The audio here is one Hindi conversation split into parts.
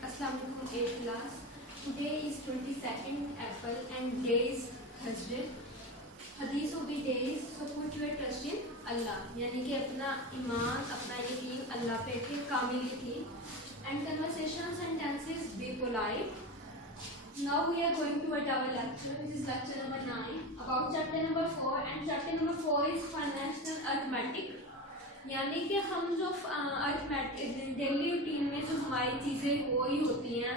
Assalamualaikum 8th class. Today is 22nd April and day is Thursday. Hadith of the day is so put your trust in Allah. यानी कि अपना ईमान अपना यकीन अल्लाह पे के कामिल यकीन. And conversation sentences be polite. Now we are going to our lecture. This is lecture number 9 about chapter number 4 and chapter number 4 is financial arithmetic. यानी कि हम जो अरिथमेटिक डेली रूटीन में जो हमारी चीज़ें हो ही होती हैं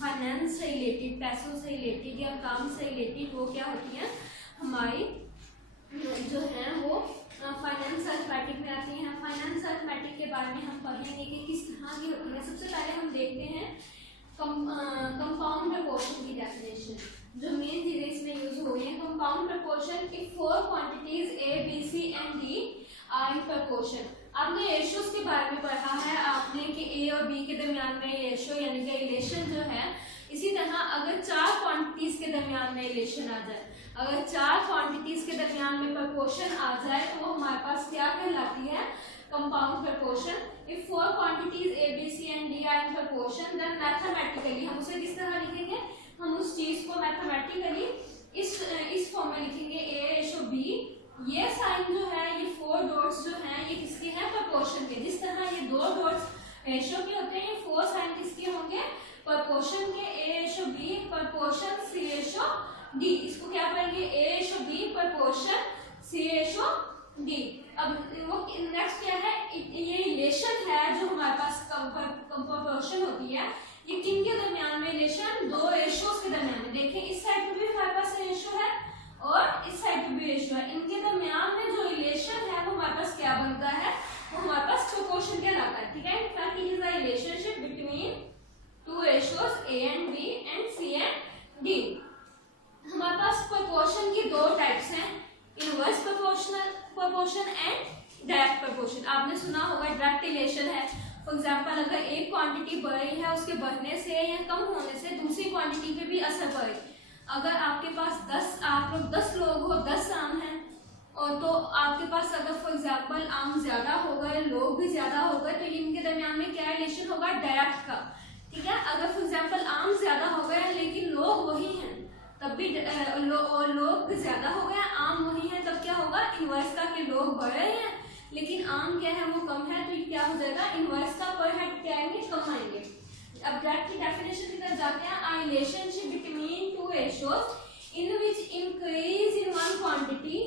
फाइनेंस से रिलेटेड, पैसों से रिलेटेड या काम से रिलेटेड, वो क्या होती हैं हमारी जो हैं वो फाइनेंस अरिथमेटिक में आती हैं. फाइनेंस अरिथमेटिक के बारे में हम पढ़ेंगे कि किस तरह की होती है. सबसे पहले हम देखते हैं कंपाउंड प्रपोर्शन की डेफिनेशन. जो मेन चीज़ें इसमें यूज हो रही हैं. Compound proportion if 4 quantities A, B, C and D are in proportion. आपने रेशियोज के बारे में पढ़ा है आपने कि ए और बी के दरमियान में रेशियो यानी कि रिलेशन जो है. इसी तरह अगर 4 क्वांटिटीज के दरमियान में रिलेशन आ जाए, अगर 4 क्वांटिटीज के दरमियान में प्रपोर्शन आ जाए तो वो हमारे पास क्या कहलाती है compound proportion. If 4 quantities A, B, C and D are in proportion then mathematically हम उसे किस तरह लिखेंगे, हम उस चीज को मैथमेटिकली इस फॉर्म में लिखेंगे ए रेशो बी. ये साइन जो है ये 4 डॉट्स जो हैं ये किसके हैं प्रपोर्शन के. जिस तरह ये 2 डॉट्स रेशो के होते हैं ये 4 साइन किसके होंगे प्रपोर्शन के. ए रेशो बी प्रपोर्शन सी रेशो डी. इसको क्या करेंगे ए रेशो बी प्रपोर्शन सी रेशो डी. अब वो नेक्स्ट क्या है ये रिलेशन है जो हमारे पास प्रपोर्शन होती है ये किन के दरमियान में रिलेशन 2 रेशोज के दरमियान में. देखें इस साइड पे भी हमारे पास रेशो है और इस साइड पे भी रेशियो है. इनके दरमियान में जो रिलेशन है वो हमारे पास क्या बनता है वो हमारे पास प्रोपोर्शन कहलाता है. ठीक है. In fact it is a relationship between 2 ratios A and B and C and D. हमारे पास प्रोपोर्शन की 2 टाइप्स हैं inverse proportion and direct proportion. आपने सुना होगा डायरेक्ट रिलेशन है. फॉर एग्जाम्पल अगर एक क्वांटिटी बढ़ रही है उसके बढ़ने से या कम होने से दूसरी क्वांटिटी पे भी असर पड़े. अगर आपके पास आप लोग 10 लोग हो 10 आम हैं और तो आपके पास अगर फॉर एग्जांपल आम ज्यादा हो गए लोग भी ज्यादा हो गए तो इनके दरमियान में क्या रिलेशन होगा डायरेक्ट का. ठीक है. अगर फॉर एग्जांपल आम ज्यादा हो गए लेकिन लोग वही हैं तब भी लोग ज्यादा हो गए आम वही है तब क्या होगा इनवर्स का कि लोग बढ़ रहे हैं लेकिन आम क्या है वो कम है तो ये क्या हो जाएगा इनवर्स का पर हेड क्या आएंगे कम आएंगे. अब डायरेक्ट की डेफिनेशन की तरफ जाते हैं. a relationship between 2 ratios in which increase in one quantity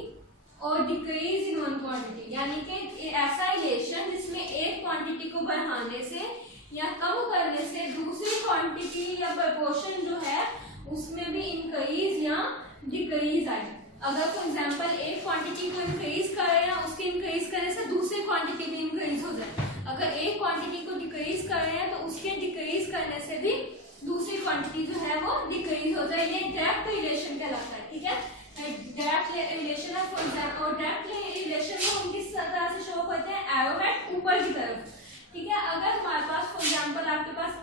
और decrease in one quantity. यानी कि ऐसा रिलेशन जिसमें एक क्वांटिटी को बढ़ाने से या कम करने से दूसरी क्वांटिटी या प्रपोर्शन जो है उसमें भी इंक्रीज या डिक्रीज आए. अगर फॉर एग्जांपल एक क्वांटिटी को इंक्रीज करें या उसके इंक्रीज करने से दूसरी क्वांटिटी भी इंक्रीज हो जाए. अगर एक क्वांटिटी को डिक्रीज कर रहे हैं तो उसके डिक्रीज करने से भी दूसरी क्वांटिटी जो है वो डिक्रीज हो जाए. ये डायरेक्ट रिलेशन कहलाता है. ठीक है. डायरेक्ट रिलेशन है फॉर एग्जांपल और डायरेक्ट रिलेशन को हम किस तरह से शो करते हैं एरो हेड ऊपर की तरफ. ठीक है. अगर हमारे पास फॉर एग्जांपल आपके पास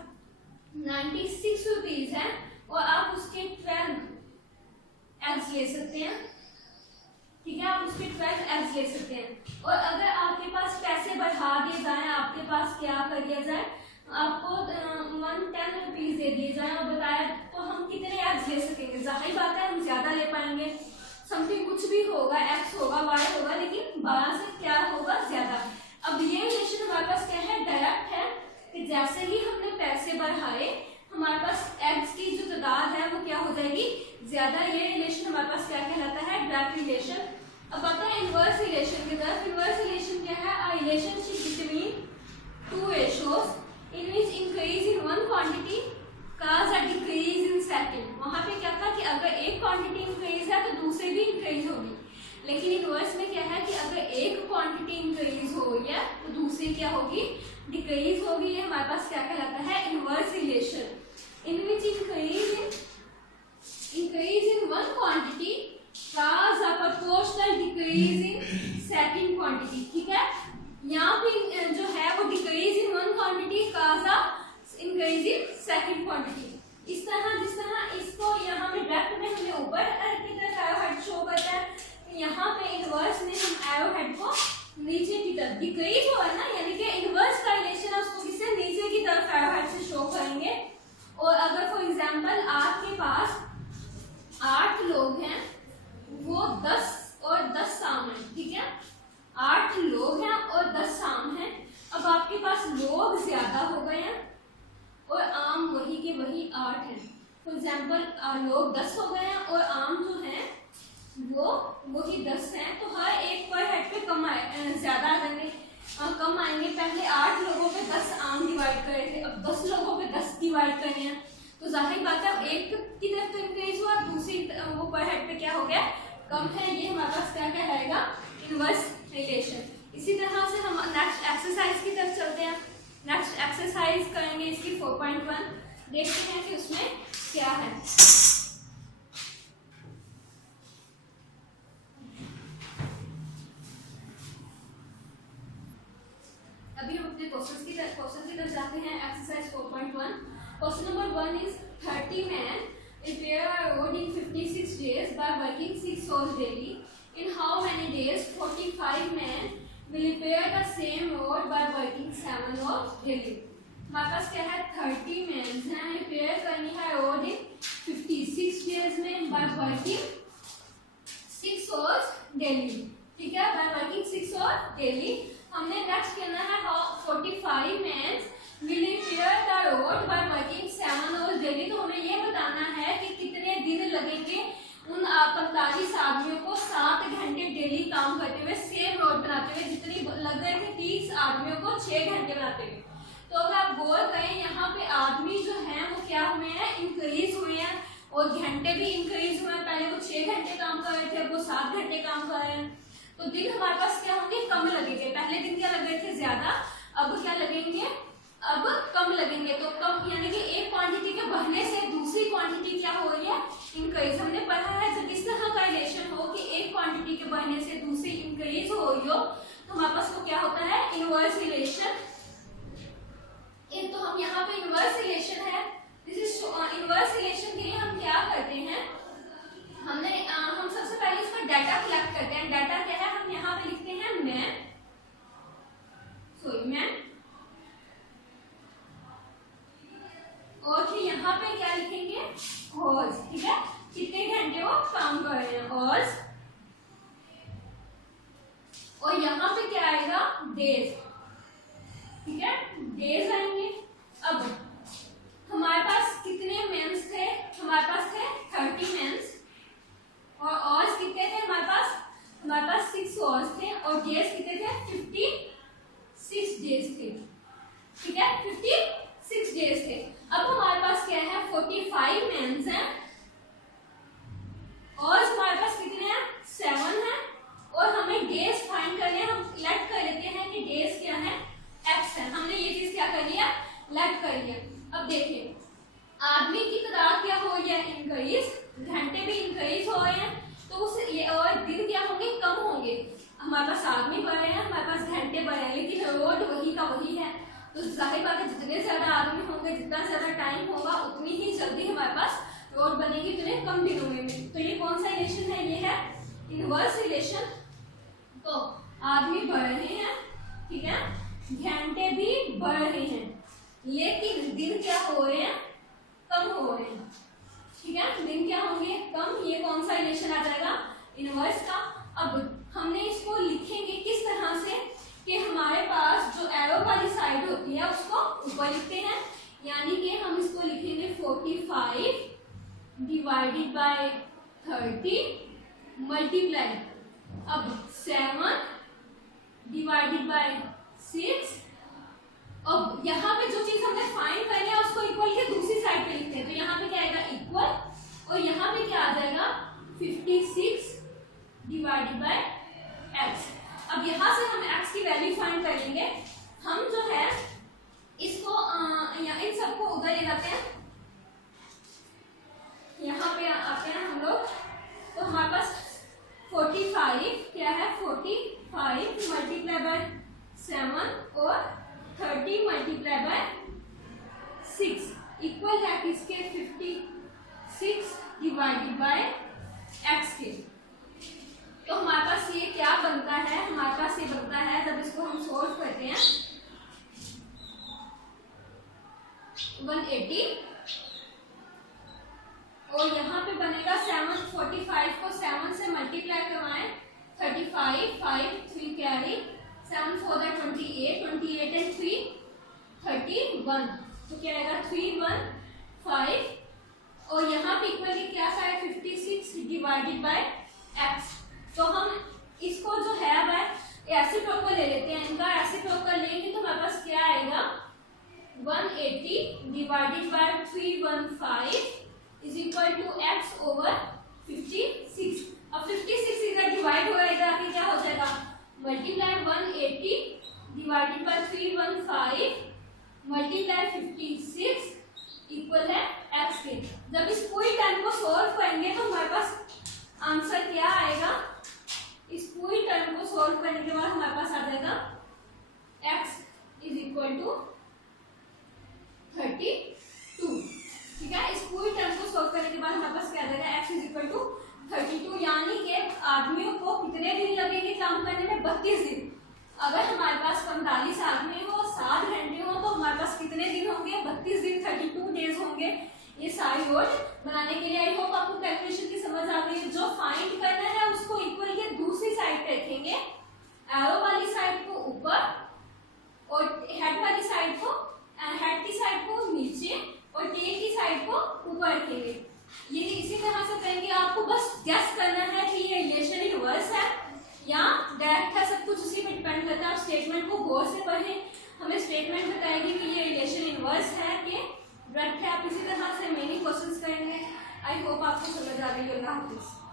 96 रुपीज है और आप उसके 12 एग्स ले सकते हैं. ठीक है. आप उसके 12 एग्स ले सकते हैं और अगर आपके पास पैसे बढ़ा दिए जाए आपके पास क्या कर दिया जाए आपको 110 रुपीज दे दिए जाए और बताया तो हम कितने एग्स ले सकेंगे. जाहिर बात है हम ज्यादा ले पाएंगे. समथिंग कुछ भी होगा एक्स होगा वाई होगा लेकिन 12 से क्या होगा ज्यादा. अब ये रिलेशन हमारे पास क्या है डायरेक्ट है कि जैसे ही हमने पैसे बढ़ाए हमारे पास एग्स की जो तादाद है वो क्या हो जाएगी ज्यादा. ये रिलेशन हमारे पास क्या कहलाता है डायरेक्ट रिलेशन. अब आता है इनवर्स रिलेशन की तरफ. इनवर्स रिलेशन क्या है a relationship between 2 ratios in which increase in one quantity cause a decrease in second. वहां पे क्या था कि अगर एक क्वांटिटी इंक्रीज है तो दूसरी भी इंक्रीज होगी. लेकिन इनवर्स में क्या है कि अगर एक क्वांटिटी इंक्रीज हो रही है तो दूसरी क्या होगी डिक्रीज होगी. ये हमारे पास क्या कहलाता है inverse relation in which increase in one quantity cause a proportional decrease in second quantity. ठीक है. यहाँ पे जो है वो decrease in one quantity cause a increase in second quantity. इस तरह जिस तरह इसको यहाँ पे डायरेक्ट में हमें ऊपर की तरफ एरो हेड शो करता है यहाँ पे इनवर्स में हम एरो हेड को नीचे की तरफ डिक्रीज हो रहा है ना यानी कि इनवर्स का रिलेशन है उसको किससे नीचे की तरफ एरो हेड से शो लोग ज्यादा हो गए हैं और आम वही के वही 8 हैं। फॉर एग्जाम्पल लोग 10 हो गए हैं और आम जो है वो वही 10 हैं, तो हर एक पर हेड पे कम ज्यादा आ जाएंगे, कम आएंगे। पहले 8 लोगों पे 10 आम डिवाइड कर रहे थे, अब 10 लोगों पे 10 डिवाइड कर रहे हैं, तो जाहिर बात है एक की तरफ तो इंक्रीज हुआ, दूसरी वो पर हेड पे क्या हो गया, कम है। ये हमारे पास क्या कहलाएगा, इनवर्स रिलेशन। इसी तरह से हम नेक्स्ट एक्सरसाइज की तरफ चलते हैं। नेक्स्ट एक्सरसाइज करेंगे इसकी 4.1, देखते हैं कि उसमें क्या है। अभी हम अपने क्वेश्चन की तरफ जाते हैं। Exercise 4.1, question number 1 is 30 men repair a road in 56 days by working 6 hours daily. In how many days 45 men will repair the same road by working 7 hours daily? हमारे पास क्या है, 30 men हैं, रिपेयर करनी है रोड इन 56 डेज में बाय वर्किंग 6 hours डेली। ठीक है, बाय वर्किंग 6 hours डेली। हमने नेक्स्ट करना है how 45 men will repair the road by working 7 hours daily। तो हमें ये बताना है कि कितने दिन लगेंगे उन 45 आदमियों को 7 घंटे डेली काम करते हुए, सेम रोड बनाते हुए, जितनी लग रहे थे 30 आदमियों को 6 घंटे बनाते हुए। तो अगर आप गौर करें यहाँ पे आदमी जो है वो क्या हुए हैं, इंक्रीज हुए हैं और घंटे भी इंक्रीज हुए हैं। पहले वो 6 घंटे काम कर रहे थे, अब वो 7 घंटे काम कर रहे हैं। तो दिन हमारे पास क्या होंगे, कम लगेंगे। पहले दिन क्या लग रहे थे ज्यादा, अब क्या लगेंगे, अब कम लगेंगे। तो कम यानी कि एक क्वांटिटी के बढ़ने से दूसरी क्वांटिटी क्या हो रही है, इंक्रीज। हमने पढ़ा है जब इस तरह का रिलेशन हो कि एक क्वांटिटी के बढ़ने से दूसरी इंक्रीज हो रही हो, तो हमारे पास वो क्या होता है, इनवर्स रिलेशन। तो हम यहाँ पे इनवर्स रिलेशन है, दिस इज इनवर्स रिलेशन के लिए हम क्या करते हैं, हम सबसे पहले इसका डाटा कलेक्ट करते हैं। डाटा क्या है, हम यहाँ पे लिखते हैं मैन, और फिर यहाँ पे क्या लिखेंगे, hours। ठीक है, कितने घंटे वो काम कर रहे हैं, hours। और यहाँ पे क्या आएगा, days। ठीक है, डेज आएंगे। अब हमारे पास कितने मेंस थे, हमारे पास थे 30 मेंस, और आवर्स कितने थे हमारे पास 6 आवर्स थे, और डेज कितने थे, 56 डेज थे। ठीक है, 56 डेज थे। अब हमारे पास क्या है, 45 मेंस हैं, और हमारे पास कितने हैं, 7 हैं, और हमें डेज फाइंड करने हैं। हम लेट कर लेते हैं कि डेज क्या है, एक्स है। हमने ये चीज क्या कर लिया, लेट कर लिया। अब देखिए आदमी की तादाद क्या हो रही है, इंक्रीज, घंटे भी इंक्रीज हो रहे हैं, तो उस ये और दिन क्या होंगे, कम होंगे। हमारे पास आदमी बढ़े हैं, हमारे पास घंटे बढ़े हैं, लेकिन रोड वही का वही है। तो जाहिर बात है जितने ज्यादा आदमी होंगे, जितना ज्यादा टाइम होगा, उतनी ही जल्दी हमारे पास रोड बनेगी, उतने कम दिनों में। तो ये कौन सा रिलेशन है, ये है इनवर्स रिलेशन। तो आदमी बढ़ रहे हैं, ठीक है, घंटे भी बढ़ रहे हैं, लेकिन दिन क्या हो रहे हैं, कम हो रहे हैं। ठीक है, दिन क्या होंगे, कम। ये कौन सा रिलेशन आ जाएगा, इनवर्स का। अब हमने इसको लिखेंगे किस तरह से कि हमारे पास जो एरो वाली साइड होती है उसको ऊपर लिखते हैं, यानी कि हम इसको लिखेंगे 45 डिवाइडेड बाय 30 मल्टीप्लाई, अब 7 डिवाइडेड बाय 6। अब यहाँ पे जो चीज हमने फाइंड करनी है उसको इक्वल के दूसरी साइड पे लिखते हैं, तो यहाँ पे क्या आएगा, इक्वल, और यहाँ पे क्या आ जाएगा, 56 डिवाइडेड बाय x। अब यहाँ से हम x की वैल्यू फाइंड कर लेंगे। हम जो है इसको इन सबको उधर ले जाते हैं, यहाँ पे आते हैं हम लोग। तो हमारे पास 45 क्या है, 45 मल्टीप्लाई बाय 7 और 30 मल्टीप्लाई बाय 6 इक्वल है किसके, 56 डिवाइडेड बाय x के। तो हमारे पास ये क्या बनता है, हमारे पास ये बनता है, जब इसको हम सोल्व करते हैं, 180, और यहाँ पे बनेगा 745 को 7 से मल्टीप्लाई करवाएं, 35 5 3 कैरी 7 4 28 28 एंड 3 1, तो क्या आएगा 3 1 5, और यहाँ पे इक्वली क्या सा है 56 डिवाइडेड बाय x। तो हम इसको जो है अब रेसिप्रोकल ले लेते हैं, इनका रेसिप्रोकल लेंगे तो हमारे पास क्या आएगा 180 divided by 315 is equal to x over 56। अब 56 इधर डिवाइड होगा, इधर आके क्या हो जाएगा multiply 180 divided by 315 multiply 56 equal है x के। जब इस पूरी टर्म को सॉल्व करेंगे तो हमारे पास आंसर क्या आएगा, इस पूरी टर्म को सॉल्व करने के बाद हमारे पास आ जाएगा x इज इक्वल टू 32। ठीक है, इस पूरी टर्म को सॉल्व करने के बाद हमारे पास क्या आ जाएगा x इज इक्वल टू 32, यानी कि आदमियों को कितने दिन लगेंगे काम करने में 32 दिन। अगर हमारे पास 45 आदमी हो 7 घंटे हो तो हमारे पास कितने दिन होंगे 32 दिन, 32 डेज होंगे ये सारी रोड बनाने के लिए। आई होप आपको कैलकुलेशन की समझ आ गई है। जो फाइंड करना है उसको इक्वल के दूसरी साइड पे रखेंगे, एरो वाली साइड को ऊपर और हेड वाली साइड को, हेड की साइड को नीचे और टेल की साइड को ऊपर रखेंगे। ये इसी तरह से करेंगे। आपको बस गेस करना है कि ये रिलेशन इनवर्स है या डायरेक्ट है, सब कुछ उसी पे डिपेंड करता है। आप स्टेटमेंट को गौर से पढ़ें, हमें स्टेटमेंट बताएगी कि ये रिलेशन इनवर्स है कि डायरेक्ट है। आप इसी तरह से मेनी क्वेश्चंस करेंगे। आई होप आपको समझ आ गई। अल्लाह हाफिज़।